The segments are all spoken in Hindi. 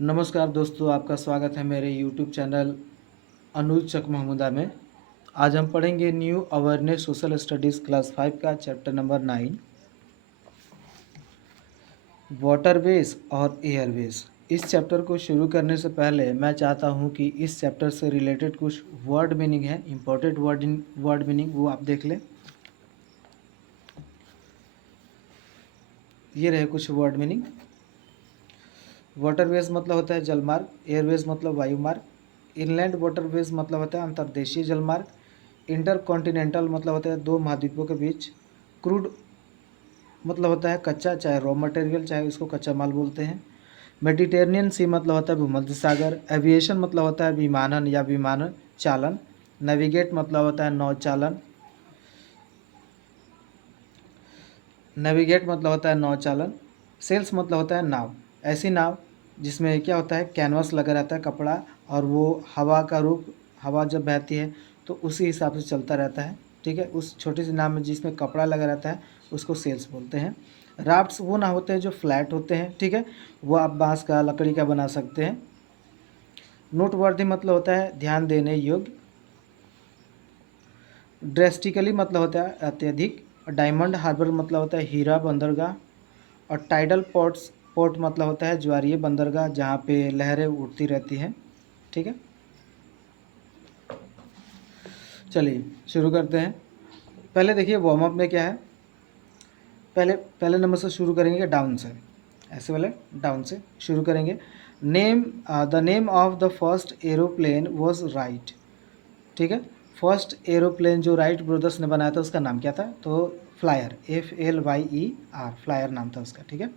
नमस्कार दोस्तों, आपका स्वागत है मेरे YouTube चैनल अनुज चक महमूदा में। आज हम पढ़ेंगे new awareness social studies class 5 का चैप्टर नंबर 9, वाटरवेज और एयरवेज। इस चैप्टर को शुरू करने से पहले मैं चाहता हूं कि इस चैप्टर से रिलेटेड कुछ वर्ड मीनिंग है, इम्पोर्टेंट वर्ड मीनिंग, वो आप देख लें। ये रहे कुछ वर्ड मीनिंग। वाटरवेज मतलब होता है जलमार्ग, एयरवेज मतलब वायुमार्ग, इनलैंड वाटरवेज मतलब होता है अंतर्देशीय जलमार्ग, इंटरकॉन्टिनेंटल मतलब होता है दो महाद्वीपों के बीच, क्रूड मतलब होता है कच्चा, चाहे रॉ मटेरियल चाहे उसको कच्चा माल बोलते हैं, मेडिटेरेनियन सी मतलब होता है भूमध्य सागर, एविएशन मतलब होता है विमानन या विमान चालन, नेविगेट मतलब होता है नौचालन, नेविगेट मतलब होता है नौचालन, सेल्स मतलब होता है नाव, ऐसी नाव जिसमें क्या होता है कैनवास लगा रहता है कपड़ा, और वो हवा का रूप, हवा जब बहती है तो उसी हिसाब से चलता रहता है। ठीक है, उस छोटी सी नाव में जिसमें कपड़ा लगा रहता है उसको सेल्स बोलते हैं। राफ्ट्स वो नाव होते हैं जो फ्लैट होते हैं, ठीक है, वो आप बांस का लकड़ी का बना सकते हैं। नोटवर्दी मतलब होता है ध्यान देने योग्य, ड्रेस्टिकली मतलब होता है अत्यधिक, डायमंड हार्बर मतलब होता है हीरा बंदरगाह, और टाइडल पोर्ट मतलब होता है ज्वारीय बंदरगाह जहाँ पे लहरें उठती रहती हैं। ठीक है, चलिए शुरू करते हैं। पहले देखिए वार्म अप में क्या है। पहले नंबर से शुरू करेंगे डाउन से, ऐसे वाले डाउन से शुरू करेंगे। The name of the first aeroplane was right. ठीक है, फर्स्ट एरोप्लेन जो राइट ब्रदर्स ने बनाया था उसका नाम क्या था, तो फ्लायर, FLYER, फ्लायर नाम था उसका। ठीक है,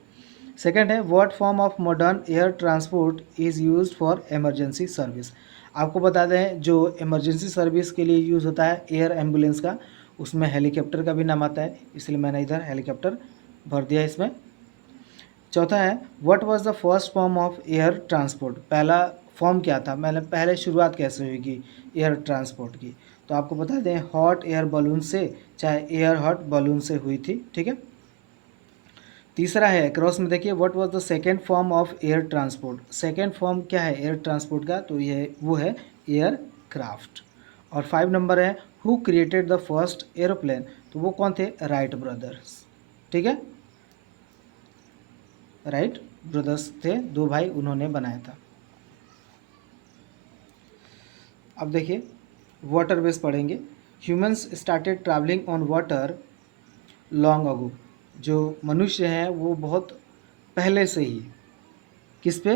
सेकेंड है what form of modern air transport is used for emergency service. आपको बता दें जो इमरजेंसी सर्विस के लिए यूज़ होता है एयर एम्बुलेंस का, उसमें हेलीकॉप्टर का भी नाम आता है, इसलिए मैंने इधर हेलीकॉप्टर भर दिया इसमें। चौथा है what was the first form of air transport. पहला फॉर्म क्या था, मैंने पहले शुरुआत कैसे हुई एयर ट्रांसपोर्ट की, तो आपको बता दें हॉट एयर बलून से, चाहे एयर हॉट बलून से हुई थी। ठीक है, तीसरा है क्रॉस में देखिए what was the second form of air transport. Second form क्या है एयर ट्रांसपोर्ट का, तो ये वो है एयर क्राफ्ट। और 5 नंबर है who created the first aeroplane, तो वो कौन थे, राइट ब्रदर्स। ठीक है, राइट ब्रदर्स थे, दो भाई, उन्होंने बनाया था। अब देखिए वाटरवेज पढ़ेंगे। Humans started travelling on water long ago. जो मनुष्य हैं वो बहुत पहले से ही किस पे,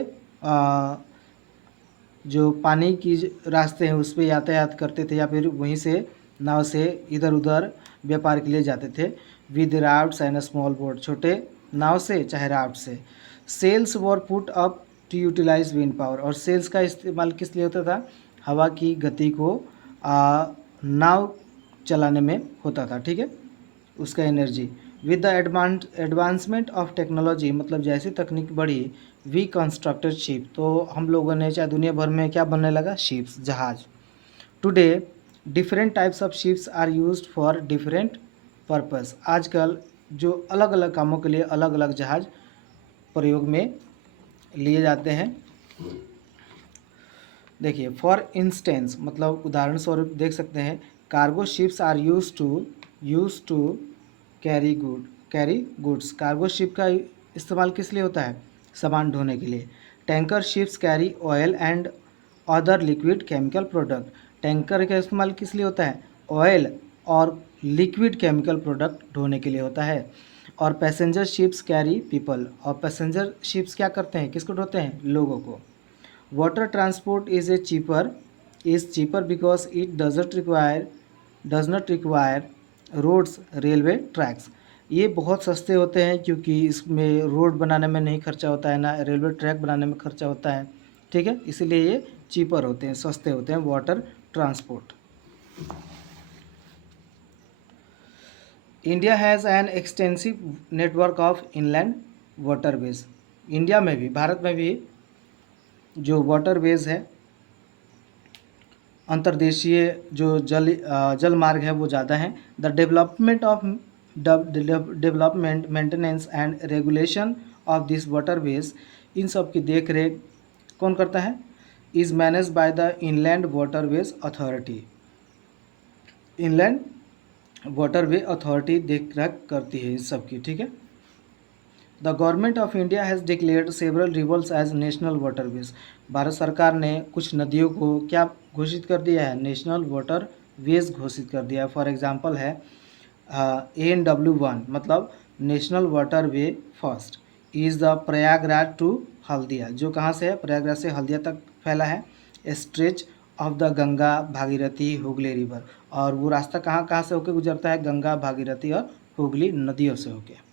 जो पानी की रास्ते हैं उस पे यातायात करते थे, या फिर वहीं से नाव से इधर उधर व्यापार के लिए जाते थे। With rafts and small boat, छोटे नाव से चाहे राफ्ट से। Sails were put up to utilise wind power, और सेल्स का इस्तेमाल किस लिए होता था, हवा की गति को नाव चलाने में होता था। ठीक है, उसका energy. With the advancement of technology, मतलब जैसी तकनीक बढ़ी, वी कंस्ट्रक्टेड शिप, तो हम लोगों ने चाहे दुनिया भर में क्या बनने लगा, शिप्स, जहाज। Today different types of ships are used for different purpose. आजकल जो अलग अलग कामों के लिए अलग अलग जहाज प्रयोग में लिए जाते हैं। देखिए फॉर इंस्टेंस मतलब उदाहरण स्वरूप देख सकते हैं, cargo ships are use to carry goods. Cargo ship का इस्तेमाल किस लिए होता है, सामान ढोने के लिए। Tanker ships carry oil and other liquid chemical product. Tanker का इस्तेमाल किस लिए होता है, ऑयल और लिक्विड केमिकल प्रोडक्ट ढोने के लिए होता है। और पैसेंजर शिप्स कैरी पीपल, और पैसेंजर शिप्स क्या करते हैं, किसको ढोते हैं, लोगों को। Water transport is cheaper because it does not require roads railway tracks. ये बहुत सस्ते होते हैं क्योंकि इसमें रोड बनाने में नहीं खर्चा होता है, ना रेलवे ट्रैक बनाने में खर्चा होता है। ठीक है, इसीलिए ये चीपर होते हैं, सस्ते होते हैं water transport. India has an extensive network of inland waterways. India में भी, भारत में भी जो वाटरवेज है, अंतर्देशीय जो जल मार्ग है वो ज़्यादा हैं। The development maintenance and regulation of this waterways, इन सब की देख रेख कौन करता है? Is managed by the Inland Waterways Authority. Inland Waterway Authority देख रेख करती है इस सब की, ठीक है। The government of India has declared several rivers as national waterways. Bharat सरकार ने कुछ नदियों को क्या घोषित कर दिया है? नेशनल वाटरवेज घोषित कर दिया है। फॉर एग्जांपल है ANW1, मतलब national waterway first is the Prayagraj to Haldia, जो कहाँ से है? प्रयागराज से हल्दिया तक फैला है। Stretch of the Ganga Bhagirathi Hooghly river, और वो रास्ता कहाँ कहाँ से होकर गुजरता है? गंगा, भागीरथी और हुगली नदियों से होकर।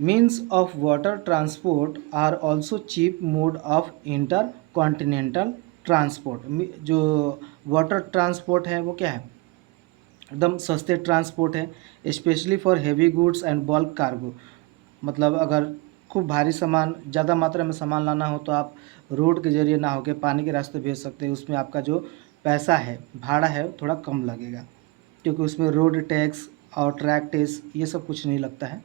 Means of water transport are also cheap mode of intercontinental transport. जो वाटर ट्रांसपोर्ट है वो क्या है? एकदम सस्ते ट्रांसपोर्ट है, specially for heavy goods and bulk cargo. मतलब अगर खूब भारी सामान, ज़्यादा मात्रा में सामान लाना हो तो आप रोड के जरिए ना होकर पानी के रास्ते भेज सकते हैं। उसमें आपका जो पैसा है, भाड़ा है, थोड़ा कम लगेगा, क्योंकि उसमें रोड टैक्स और ट्रैक टैक्स ये सब कुछ नहीं लगता है।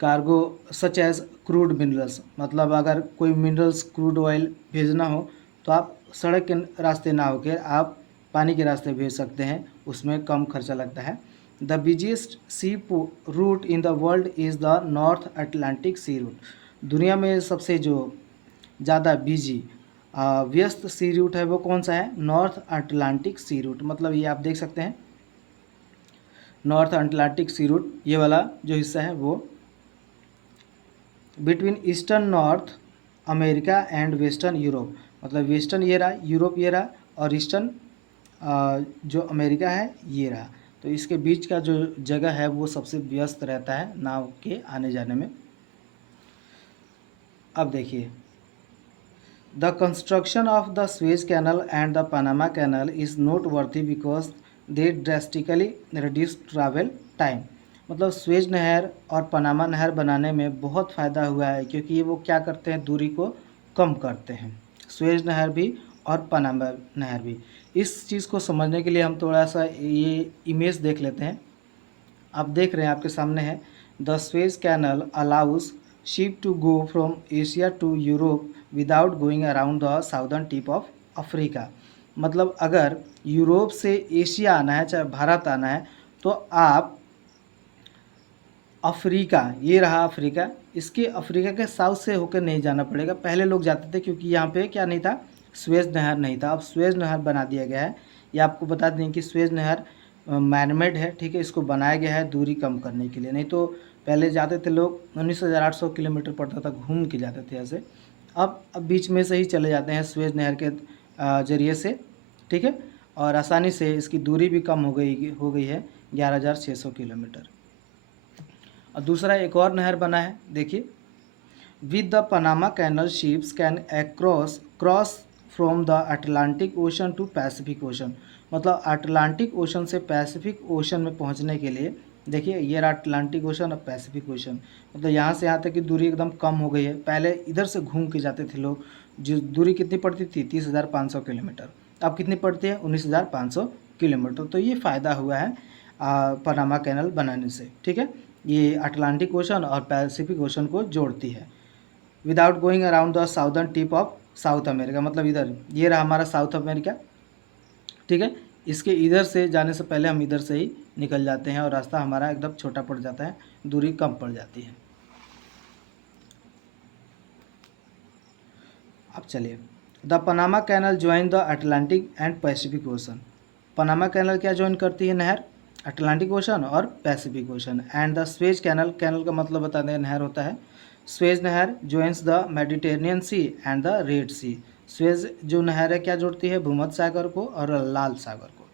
Cargo such as crude minerals, मतलब अगर कोई मिनरल्स, क्रूड ऑयल भेजना हो तो आप सड़क के रास्ते ना होकर आप पानी के रास्ते भेज सकते हैं, उसमें कम खर्चा लगता है। The busiest sea route in the world is the North Atlantic sea route. दुनिया में सबसे जो ज़्यादा बिजी व्यस्त सी रूट है वो कौन सा है? North Atlantic sea route. मतलब ये आप देख सकते हैं, नॉर्थ अटलांटिक सी रूट, ये वाला जो हिस्सा है वो between eastern north America and western Europe. मतलब वेस्टर्न ये रहा, यूरोप ये रहा, और ईस्टर्न जो अमेरिका है ये रहा। तो इसके बीच का जो जगह है वो सबसे व्यस्त रहता है नाव के आने जाने में। अब देखिए, the construction of the Suez canal and the Panama canal is noteworthy because they drastically reduce travel time. मतलब स्वेज नहर और पनामा नहर बनाने में बहुत फ़ायदा हुआ है, क्योंकि ये वो क्या करते हैं? दूरी को कम करते हैं। स्वेज नहर भी और पनामा नहर भी। इस चीज़ को समझने के लिए हम थोड़ा सा ये इमेज देख लेते हैं। आप देख रहे हैं, आपके सामने है, the Suez canal allows ship to go from Asia to Europe without going around the southern tip of Africa. मतलब अगर यूरोप से एशिया आना है, चाहे भारत आना है, तो आप अफ्रीका, ये रहा अफ्रीका, इसके अफ्रीका के साउथ से होकर नहीं जाना पड़ेगा। पहले लोग जाते थे क्योंकि यहाँ पे क्या नहीं था? स्वेज नहर नहीं था। अब स्वेज नहर बना दिया गया है। ये आपको बता दें कि स्वेज नहर मैनमेड है, ठीक है। इसको बनाया गया है दूरी कम करने के लिए। नहीं तो पहले जाते थे लोग, 19,800 किलोमीटर पड़ता था, घूम के जाते थे ऐसे। अब बीच में से ही चले जाते हैं स्वेज नहर के ज़रिए से, ठीक है। और आसानी से इसकी दूरी भी कम हो गई है, 11,600 किलोमीटर। और दूसरा एक और नहर बना है, देखिए, with the Panama canal ships can cross from the Atlantic ocean to Pacific ocean. मतलब अटलांटिक ओशन से पैसिफिक ओशन में पहुंचने के लिए, देखिए ये रहा अटलांटिक ओशन और पैसिफिक ओशन। मतलब यहाँ से यहाँ तक की दूरी एकदम कम हो गई है। पहले इधर से घूम के जाते थे लोग, जो दूरी कितनी पड़ती थी? 30,500 किलोमीटर। अब कितनी पड़ती है? 19,500 किलोमीटर। तो ये फ़ायदा हुआ है पनामा कैनल बनाने से, ठीक है। ये अटलांटिक ओशन और पैसिफिक ओशन को जोड़ती है without going around the southern tip of south America. मतलब इधर ये रहा हमारा साउथ अमेरिका, ठीक है। इसके इधर से जाने से पहले हम इधर से ही निकल जाते हैं और रास्ता हमारा एकदम छोटा पड़ जाता है, दूरी कम पड़ जाती है। अब चलिए, the Panama canal join the Atlantic and Pacific ocean. Panama canal क्या ज्वाइन करती है? नहर, अटलांटिक ओशन और Pacific ocean. And the Suez canal, canal का मतलब बताते हैं नहर होता है। स्वेज नहर joins the Mediterranean sea and the Red sea. Suez जो नहर है क्या जोड़ती है? भूमध्य सागर को और लाल सागर को।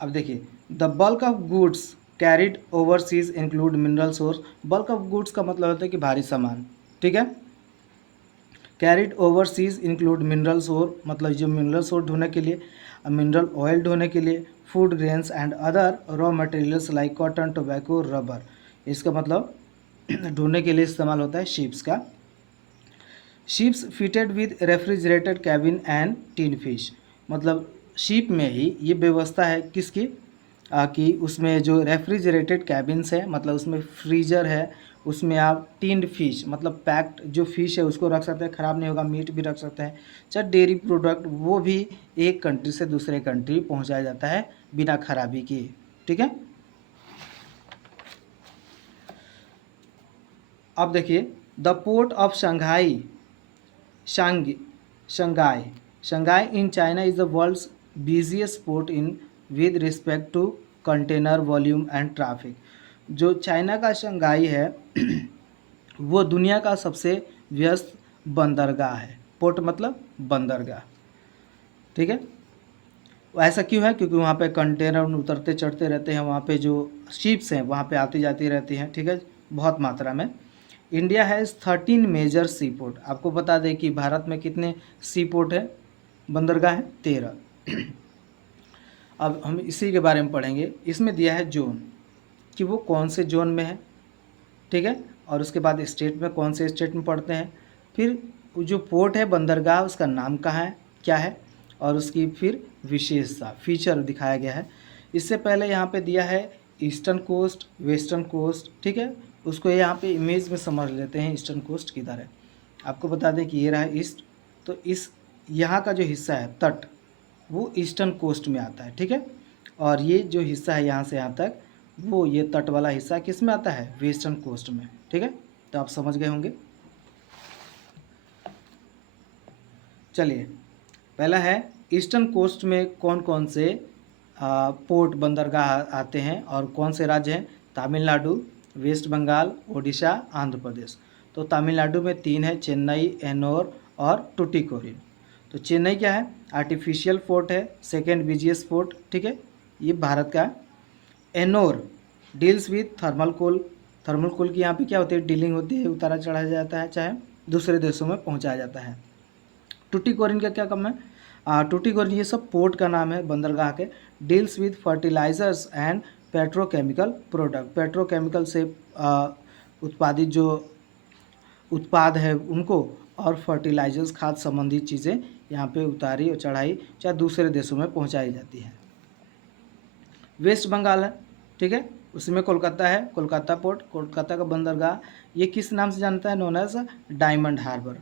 अब देखिए, the bulk of goods carried overseas include mineral source. Bulk of goods का मतलब होता है कि भारी सामान, ठीक है। कैरिड ओवरसीज इंक्लूड मिनरल सोर, मतलब जो मिनरल सोर ढोने के लिए, मिनरल ऑयल ढोने के लिए, food grains and other raw materials like cotton, tobacco, rubber. इसका मतलब ढोने के लिए इस्तेमाल होता है शिप्स का। Ships fitted with refrigerated cabin and tin fish. मतलब शिप में ही ये व्यवस्था है किसकी? कि उसमें जो रेफ्रिजरेटेड कैबिन्स है, मतलब उसमें फ्रीजर है, उसमें आप टिन्ड फिश मतलब पैक्ड जो फिश है उसको रख सकते हैं, ख़राब नहीं होगा, मीट भी रख सकते हैं, चाहे डेयरी प्रोडक्ट वो भी एक कंट्री से दूसरे कंट्री पहुंचाया जाता है बिना खराबी के। ठीक है, अब देखिए द पोर्ट ऑफ शंघाई शांग Shanghai Shanghai in China is the world's busiest port in with respect to container volume and traffic. जो चाइना का शंघाई है वो दुनिया का सबसे व्यस्त बंदरगाह है। पोर्ट मतलब बंदरगाह। ठीक है, ऐसा क्यों है? क्योंकि वहाँ पे कंटेनर उतरते चढ़ते रहते हैं, वहाँ पे जो शिप्स हैं वहाँ पे आती जाती रहती हैं। ठीक है, बहुत मात्रा में। India has 13 major sea port. आपको बता दें कि भारत में कितने सी पोर्ट है, बंदरगाह है? 13। अब हम इसी के बारे में पढ़ेंगे। इसमें दिया है जोन कि वो कौन से जोन में है। ठीक है, और उसके बाद स्टेट में कौन से स्टेट में पढ़ते हैं, फिर जो पोर्ट है बंदरगाह उसका नाम कहाँ है, क्या है, और उसकी फिर विशेषता फीचर दिखाया गया है। इससे पहले यहाँ पे दिया है ईस्टर्न कोस्ट, वेस्टर्न कोस्ट। ठीक है, उसको यहाँ पे इमेज में समझ लेते हैं ईस्टर्न कोस्ट किधर है। आपको बता दें कि ये रहा ईस्ट, तो इस यहाँ का जो हिस्सा है तट वो ईस्टर्न कोस्ट में आता है। ठीक है, और ये जो हिस्सा है यहाँ से यहाँ तक वो ये तट वाला हिस्सा किस में आता है? वेस्टर्न कोस्ट में। ठीक है, तो आप समझ गए होंगे। चलिए, पहला है ईस्टर्न कोस्ट में कौन कौन से पोर्ट बंदरगाह आते हैं और कौन से राज्य हैं? तमिलनाडु, वेस्ट बंगाल, ओडिशा, आंध्र प्रदेश। तो तमिलनाडु में 3 है, चेन्नई, एन्नोर और टुटिकोरिन। तो चेन्नई क्या है? आर्टिफिशियल पोर्ट है, सेकेंड बिजिएस्ट पोर्ट। ठीक है, ये भारत का है। Ennore deals with thermal coal. Thermal coal की यहाँ पे क्या होती है? डीलिंग होती है, उतारा चढ़ाया जाता है, चाहे दूसरे देशों में पहुँचाया जाता है। टुटिकोरिन का क्या काम है? टुटिकोरिन ये सब पोर्ट का नाम है बंदरगाह के। Deals with fertilisers and petrochemical product. Petrochemical से उत्पादित जो उत्पाद है उनको, और फर्टिलाइजर्स खाद संबंधी चीज़ें यहाँ पे उतारी और चढ़ाई चाहे दूसरे देशों में पहुँचाई जाती है। वेस्ट बंगाल है, ठीक है, उसमें कोलकाता है, कोलकाता पोर्ट, कोलकाता का बंदरगाह। ये किस नाम से जानता है? Known as Diamond Harbour.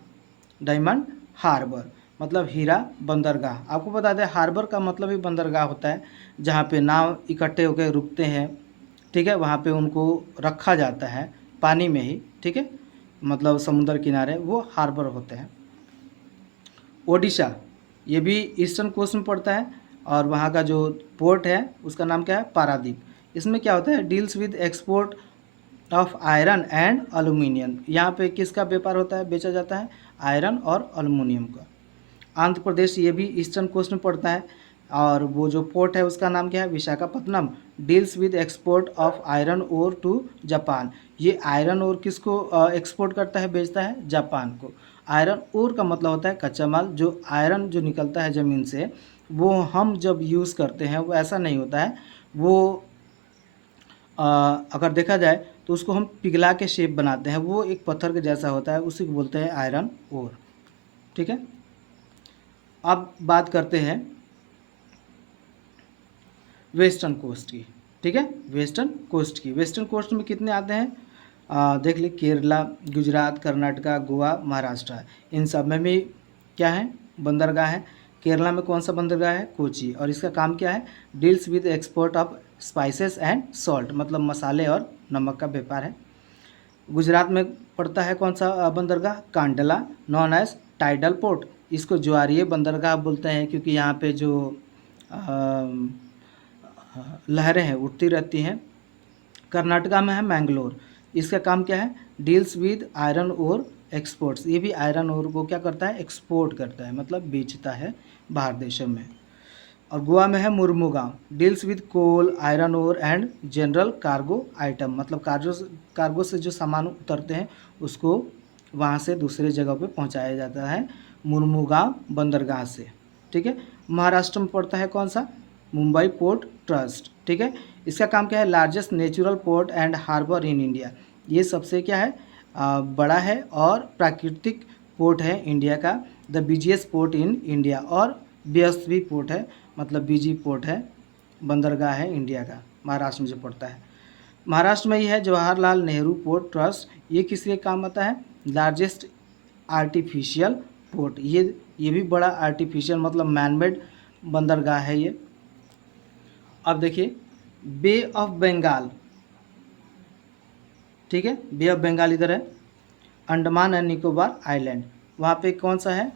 Diamond Harbour मतलब हीरा बंदरगाह। आपको बता दें हार्बर का मतलब ही बंदरगाह होता है, जहाँ पे नाव इकट्ठे होकर रुकते हैं। ठीक है, वहाँ पे उनको रखा जाता है पानी में ही। ठीक है, मतलब समुद्र किनारे वो हार्बर होते हैं। ओडिशा ये भी ईस्टर्न कोस्ट में पड़ता है, और वहाँ का जो पोर्ट है उसका नाम क्या है? पारादीप। इसमें क्या होता है? Deals with export of iron and aluminium. यहाँ पे किसका व्यापार होता है, बेचा जाता है? आयरन और अल्यूमिनियम का। आंध्र प्रदेश ये भी ईस्टर्न कोस्ट में पड़ता है, और वो जो पोर्ट है उसका नाम क्या है? Visakhapatnam. Deals with export of iron ore to Japan. ये आयरन ओर किसको एक्सपोर्ट करता है, बेचता है? जापान को। आयरन ओर का मतलब होता है कच्चा माल। जो आयरन जो निकलता है ज़मीन से वो हम जब यूज़ करते हैं वो ऐसा नहीं होता है, वो अगर देखा जाए तो उसको हम पिघला के शेप बनाते हैं, वो एक पत्थर के जैसा होता है, उसी को बोलते हैं आयरन ओर। ठीक है, अब बात करते हैं वेस्टर्न कोस्ट की। ठीक है, वेस्टर्न कोस्ट की। वेस्टर्न कोस्ट में कितने आते हैं? देख ली, केरला, गुजरात, कर्नाटका, गोवा, महाराष्ट्र। इन सब में भी क्या है? बंदरगाह है। केरला में कौन सा बंदरगाह है? कोची, और इसका काम क्या है? Deals with export of spices and salt, मतलब मसाले और नमक का व्यापार है। गुजरात में पड़ता है कौन सा बंदरगाह? Kandla, known as tidal port. इसको ज्वारीय बंदरगाह बोलते हैं, क्योंकि यहाँ पे जो लहरें हैं उठती रहती हैं। कर्नाटका में है मैंगलोर। इसका काम क्या है? Deals with iron ore exports. ये भी आयरन ओर को क्या करता है? एक्सपोर्ट करता है, मतलब बेचता है बाहर देशों में। और गोवा में है Mormugao. Deals with coal, iron ore and general cargo item, मतलब कार्गो से जो सामान उतरते हैं उसको वहाँ से दूसरे जगह पे पहुँचाया जाता है मुर्मुगांव बंदरगाह से। ठीक है, महाराष्ट्र में पड़ता है कौन सा? Mumbai port trust. ठीक है, इसका काम क्या है? Largest natural port and harbour in India. ये सबसे क्या है? बड़ा है और प्राकृतिक पोर्ट है इंडिया का। The busiest port in India, और व्यस्त भी पोर्ट है, मतलब बिजी पोर्ट है बंदरगाह है इंडिया का, महाराष्ट्र में जो पड़ता है। महाराष्ट्र में ही है जवाहरलाल नेहरू पोर्ट ट्रस्ट। ये किस लिए काम आता है? लार्जेस्ट आर्टिफिशियल पोर्ट, ये भी बड़ा आर्टिफिशियल मतलब मैनमेड बंदरगाह है ये। अब देखिए बे ऑफ बंगाल, ठीक है, बे ऑफ बंगाल इधर है, अंडमान एंड निकोबार आइलैंड, वहाँ पे कौन सा है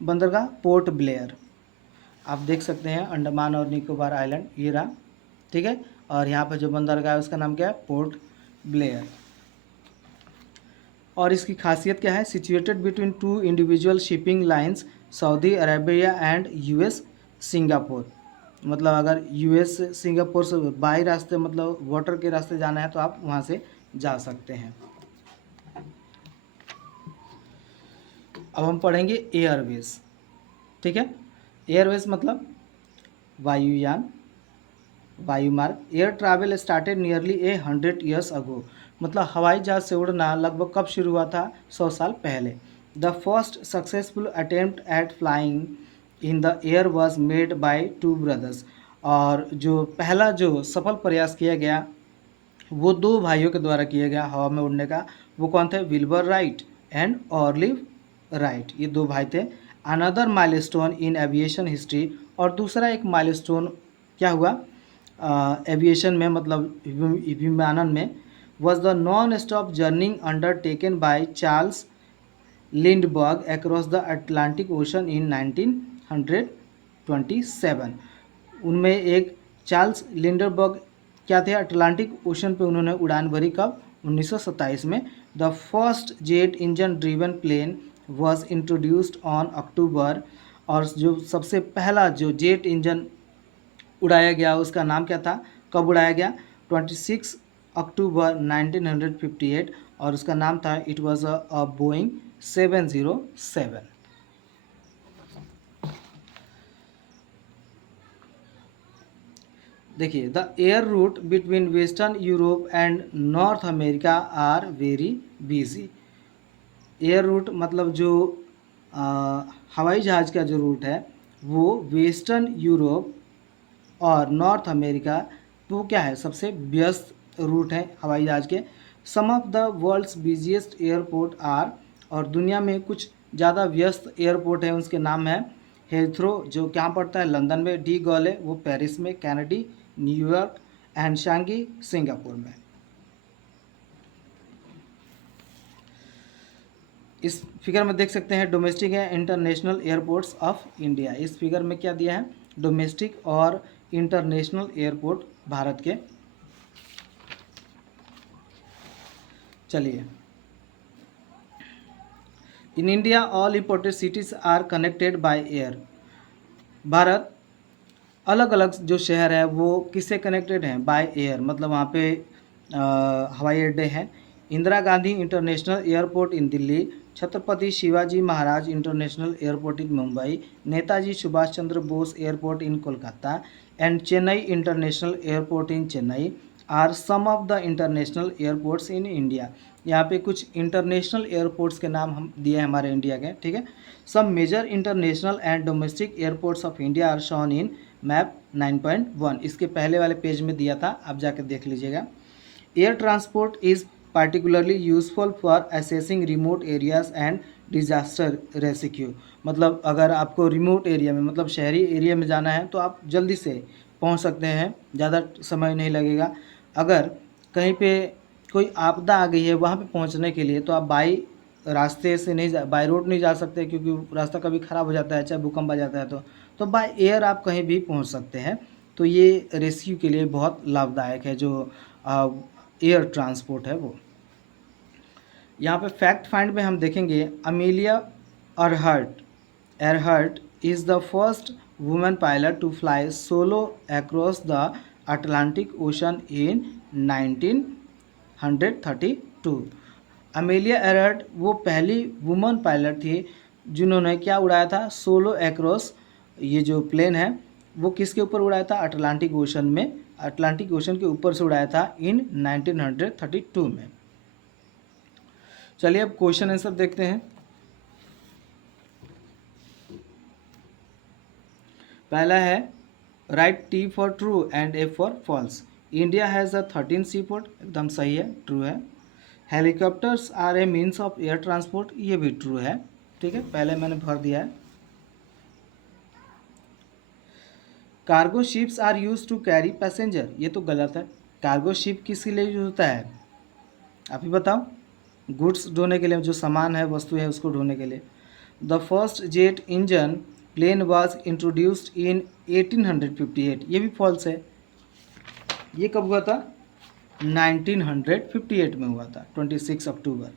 बंदरगाह? Port Blair. आप देख सकते हैं अंडमान और निकोबार आइलैंड ये रहा, ठीक है, और यहाँ पर जो बंदरगाह है उसका नाम क्या है? Port Blair. और इसकी खासियत क्या है? Situated between two individual shipping lines, Saudi Arabia and US Singapore. मतलब अगर यूएस सिंगापुर से बाई रास्ते मतलब वाटर के रास्ते जाना है तो आप वहाँ से जा सकते हैं। अब हम पढ़ेंगे एयरवेज, ठीक है। एयरवेज मतलब वायुयान, वायुमार्ग। Air travel started nearly 100 years ago, मतलब हवाई जहाज से उड़ना लगभग कब शुरू हुआ था? 100 साल पहले। The first successful attempt at flying in the air was made by two brothers, और जो पहला जो सफल प्रयास किया गया वो दो भाइयों के द्वारा किया गया हवा में उड़ने का। वो कौन थे? Wilbur right and olive right, ये दो भाई थे। Another milestone in aviation history, और दूसरा एक माइलस्टोन क्या हुआ एविएशन में मतलब विमानन में, was the non-stop journey undertaken by Charles Lindbergh across the Atlantic Ocean in 1927। उनमें एक चार्ल्स लिंडरबर्ग क्या थे? अटलांटिक ओशन पे उन्होंने उड़ान भरी, कब? 1927 में। The first jet engine driven plane was introduced on October, और जो सबसे पहला जो जेट इंजन उड़ाया गया उसका नाम क्या था? कब उड़ाया गया? 26 अक्टूबर 1958, और उसका नाम था इट वाज अ बोइंग 707। देखिए the air route between western Europe and North America are very busy. Air route मतलब जो हवाई जहाज़ का जो रूट है वो वेस्टर्न यूरोप और नॉर्थ अमेरिका, वो क्या है? सबसे व्यस्त रूट है हवाई जहाज़ के। Some of the world's busiest airport are, और दुनिया में कुछ ज़्यादा व्यस्त एयरपोर्ट हैं उसके नाम है हेथ्रो जो क्या पड़ता है? लंदन में, डी गॉले वो पेरिस में, कैनेडी न्यूयॉर्क एंड शांगी सिंगापुर में। इस फिगर में देख सकते हैं डोमेस्टिक है इंटरनेशनल एयरपोर्ट्स ऑफ इंडिया। इस फिगर में क्या दिया है? डोमेस्टिक और इंटरनेशनल एयरपोर्ट भारत के। चलिए, in India all imported cities are connected by air. Bharat अलग अलग जो शहर है वो किससे कनेक्टेड हैं? बाय एयर, मतलब वहाँ पे हवाई अड्डे हैं। Indira Gandhi international airport in Delhi, Chhatrapati Shivaji Maharaj international airport in Mumbai, Netaji Subhash Chandra Bose airport in Kolkata and Chennai international airport in Chennai are some of the international airports in India. यहाँ पे कुछ इंटरनेशनल एयरपोर्ट्स के नाम हम दिए हैं हमारे इंडिया के, ठीक है। Some major international and domestic airports of India are shown in map 9.1, इसके पहले वाले पेज में दिया था, आप जाकर देख लीजिएगा। Air transport is particularly useful for assessing remote areas and disaster rescue, मतलब अगर आपको रिमोट एरिया में मतलब शहरी एरिया में जाना है तो आप जल्दी से पहुंच सकते हैं, ज़्यादा समय नहीं लगेगा। अगर कहीं पे कोई आपदा आ गई है वहाँ पे पहुँचने के लिए तो आप बाई रास्ते से नहीं बाई रोड नहीं जा सकते, क्योंकि रास्ता कभी ख़राब हो जाता है, चाहे भूकंप आ जाता है तो बाय एयर आप कहीं भी पहुंच सकते हैं। तो ये रेस्क्यू के लिए बहुत लाभदायक है जो एयर ट्रांसपोर्ट है वो। यहाँ पे फैक्ट फाइंड में हम देखेंगे Amelia Earhart is the first women pilot to fly solo across the Atlantic Ocean in 1932। Amelia Earhart वो पहली वुमन पायलट थी जिन्होंने क्या उड़ाया था? सोलो अक्रॉस, ये जो प्लेन है वो किसके ऊपर उड़ाया था? अटलांटिक ओशन में, अटलांटिक ओशन के ऊपर से उड़ाया था इन 1932 में। चलिए अब क्वेश्चन आंसर देखते हैं। पहला है write T for true and F for false. India has 13 sea port, एकदम सही है, ट्रू है। Helicopters are a means of air transport, ये भी ट्रू है, ठीक है, पहले मैंने भर दिया है। Cargo ships are use to carry passenger, ये तो गलत है। कार्गो शिप किसके लिए यूज होता है, आप ही बताओ। गुड्स ढोने के लिए, जो सामान है, वस्तु है, उसको ढोने के लिए। The first jet engine plane was introduced in 1858, ये भी फॉल्स है। ये कब हुआ था, 1958 में हुआ था, 26 अक्टूबर।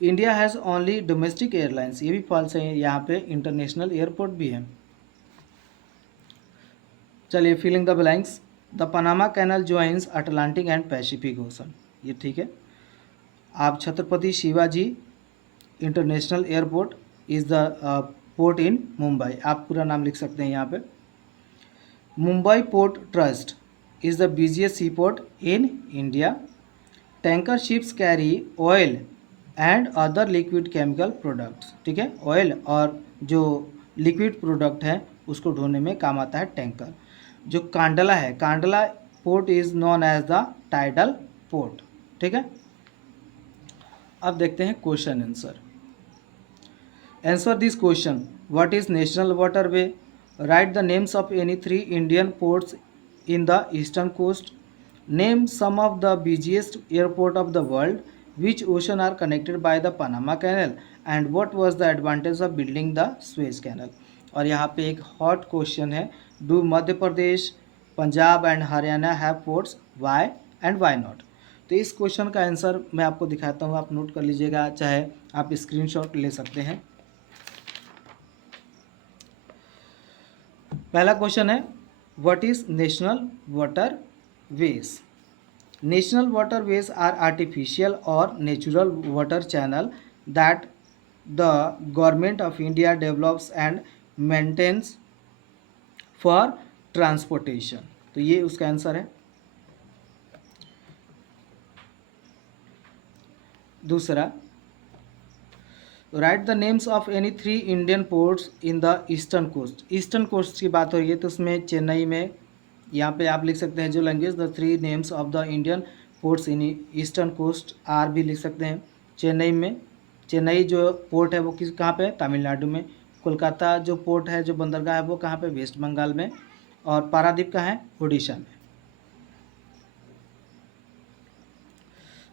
India has only domestic airlines, ये भी फॉल्स है, यहाँ पे इंटरनेशनल एयरपोर्ट भी है। चलिए, filling the blanks. The Panama canal joins Atlantic and Pacific ocean, ये ठीक है। आप Chhatrapati Shivaji international airport is the port in Mumbai, आप पूरा नाम लिख सकते हैं यहाँ पे। Mumbai port trust is the busiest sea port in India. Tanker ships carry oil and other liquid chemical products, ठीक है, ऑयल और जो लिक्विड प्रोडक्ट है उसको ढोने में काम आता है टैंकर। जो कांडला है, Kandla port is known as the tidal port, ठीक है। अब देखते हैं question answer. Answer this question, what is national waterway, write the names of any 3 Indian ports in the eastern coast, name some of the busiest airport of the world, which ocean are connected by the Panama Canal, and what was the advantage of building the Suez Canal। और यहाँ पे एक हॉट क्वेश्चन है, do Madhya Pradesh, Punjab and Haryana have ports, why and why not. तो इस क्वेश्चन का आंसर मैं आपको दिखाता हूँ, आप नोट कर लीजिएगा, चाहे आप स्क्रीनशॉट ले सकते हैं। पहला क्वेश्चन है, what is national water veg. National waterways are artificial or natural water channel that the government of India develops and maintains for transportation। तो ये उसका आंसर है। दूसरा, write the names of any 3 Indian ports in the eastern coast. Eastern coast की बात हो रही है तो उसमें चेन्नई में, यहाँ पे आप लिख सकते हैं जो language, the 3 names of the Indian ports in eastern coast are भी लिख सकते हैं। चेन्नई में, चेन्नई जो पोर्ट है वो किस कहाँ पे है, तमिलनाडु में। कोलकाता जो पोर्ट है, जो बंदरगाह है, वो कहाँ पे, वेस्ट बंगाल में। और पारादीप कहाँ है, उड़ीसा में।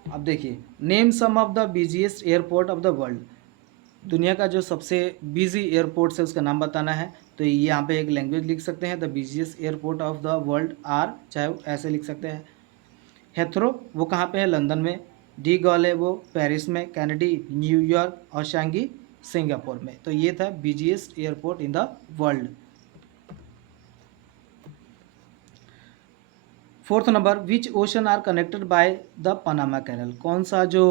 अब देखिए, name some of the busiest airport of the world, दुनिया का जो सबसे बिजी एयरपोर्ट है उसका नाम बताना है। तो ये यहाँ पे एक लैंग्वेज लिख सकते हैं, the busiest airport of the world are, चाहे ऐसे लिख सकते हैं। हेथ्रो वो कहाँ पे है, लंदन में। डी गॉल है वो पेरिस में। कैनेडी न्यूयॉर्क, और शांगी सिंगापुर में। तो ये था busiest airport in the world. Fourth number, which ocean are connected by the Panama canal, कौन सा जो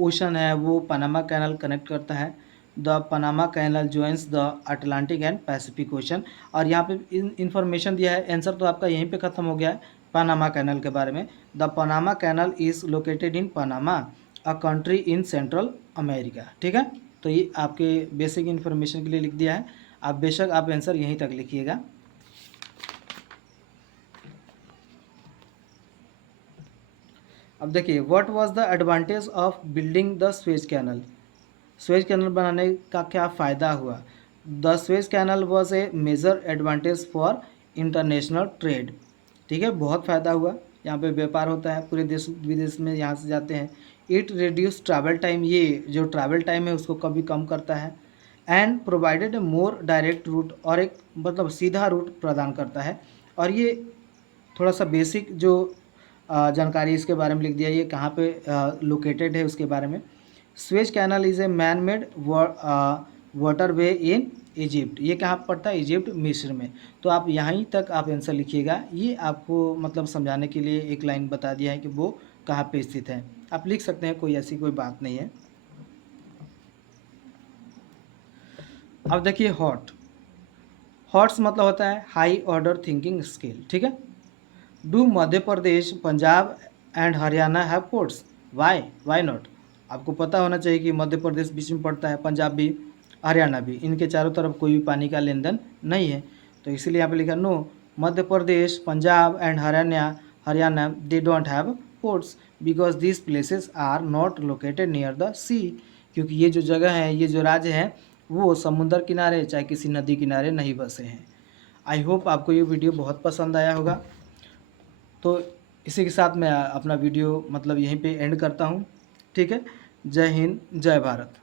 ओशन है वो पनामा कैनल कनेक्ट करता है। The Panama canal joins the Atlantic and Pacific ocean. और यहाँ पे इंफॉर्मेशन दिया है, आंसर तो आपका यहीं पे ख़त्म हो गया है पनामा कैनल के बारे में। The Panama canal is located in Panama, a country in Central America, ठीक है। तो ये आपके बेसिक इन्फॉर्मेशन के लिए लिख दिया है, आप बेशक आप आंसर यहीं तक लिखिएगा। अब देखिए, what was the advantage of building the Suez canal, Suez canal बनाने का क्या फ़ायदा हुआ। The Suez canal was a major advantage for international trade, ठीक है, बहुत फ़ायदा हुआ, यहाँ पे व्यापार होता है, पूरे देश विदेश में यहाँ से जाते हैं। इट रिड्यूस ट्रैवल टाइम, ये जो ट्रैवल टाइम है उसको कभी कम करता है। And provided A more direct route, और एक मतलब सीधा रूट प्रदान करता है। और ये थोड़ा सा बेसिक जो जानकारी इसके बारे में लिख दिया, ये कहाँ पे लोकेटेड है उसके बारे में। Suez canal is a man made water way in Egypt, ये कहाँ पड़ता है, इजिप्ट, मिस्र में। तो आप यहीं तक आप आंसर लिखिएगा, ये आपको मतलब समझाने के लिए एक लाइन बता दिया है कि वो कहाँ पे स्थित है, आप लिख सकते हैं, कोई ऐसी कोई बात नहीं है। अब देखिए, हॉट्स मतलब होता है हाई ऑर्डर थिंकिंग स्किल, ठीक है। Do Madhya Pradesh, Punjab and Haryana have ports, why not. आपको पता होना चाहिए कि मध्य प्रदेश बीच में पड़ता है, पंजाब भी, हरियाणा भी, इनके चारों तरफ कोई भी पानी का लेन देन नहीं है। तो इसीलिए यहाँ पे लिखा no Madhya Pradesh, Punjab and Haryana they don't have ports because this places are not located near the sea, क्योंकि ये जो जगह है, ये जो राज्य हैं वो समुद्र किनारे चाहे किसी नदी किनारे नहीं बसे हैं। आई होप आपको ये वीडियो बहुत पसंद आया होगा। तो इसी के साथ मैं अपना वीडियो मतलब यहीं पे एंड करता हूँ। ठीक है, जय हिंद, जय भारत।